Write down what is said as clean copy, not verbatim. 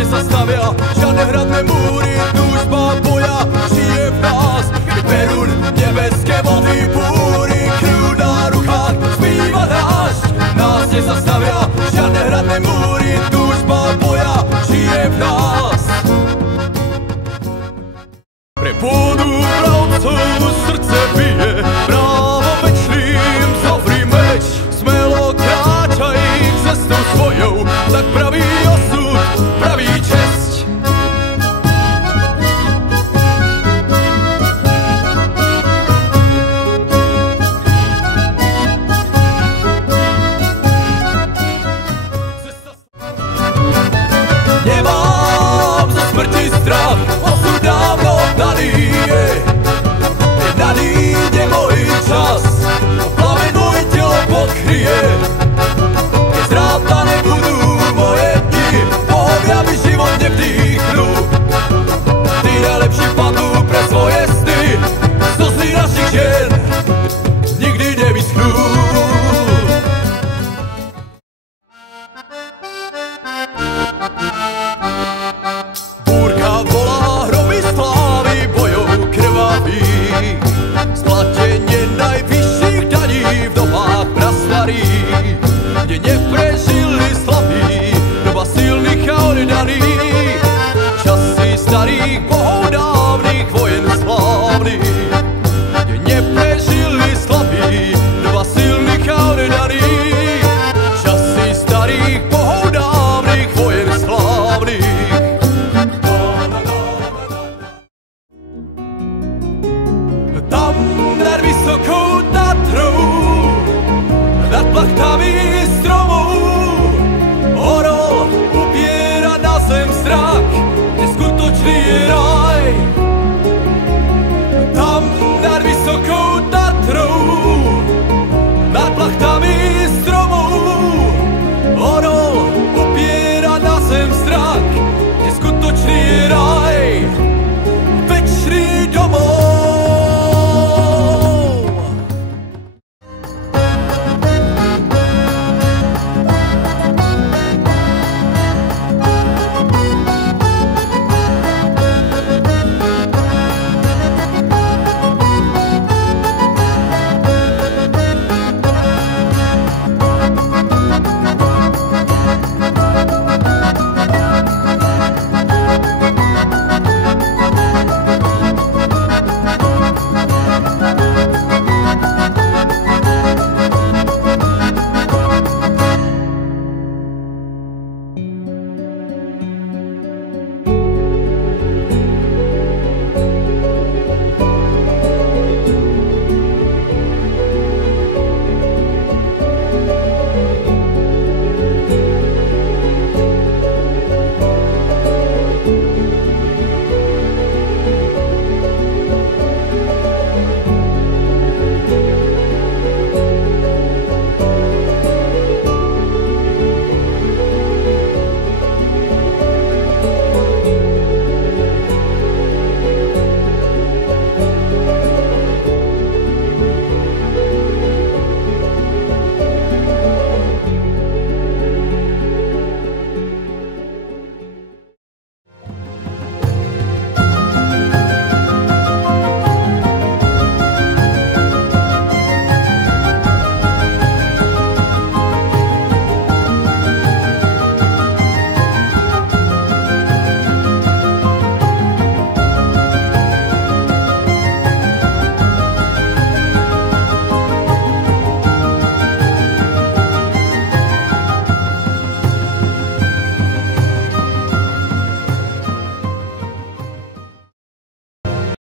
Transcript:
krásně sa stavia, žiadne hradné múry, túžba boja žije v nás. Keď Perún nebeské vody búri, kľud na rukách zbýva dážď. Krásne sa stavia, žiadne hradné múry, túžba boja žije v nás. Pre pôdu bravcov srdce bije, právo večným zavri meč. Smelo kráčaj cestou svojou, tak pravý osud, pravý česť. Nemám zo smrti strach, osud dávno daný je. Daný je môj čas, plamen môj telo podkryje. Keď zrátané budú moje dni, bohovia mi život nevdýchnú. Tí najlepší padnú pre svoje sny, slzy našich žien nikdy nevyschnú. Búrka volá hromy slávy bojov krvavých, splatenie najvyšších daní v dobách prastarých, kde neprežili slabí, doba silných a oddaných, časy starých bohov dávnych vojen slávnych, kde neprežili slabí, doba silných a oddaných, časy starých bohov dávnych vojen slávnych. Tam nad vysokou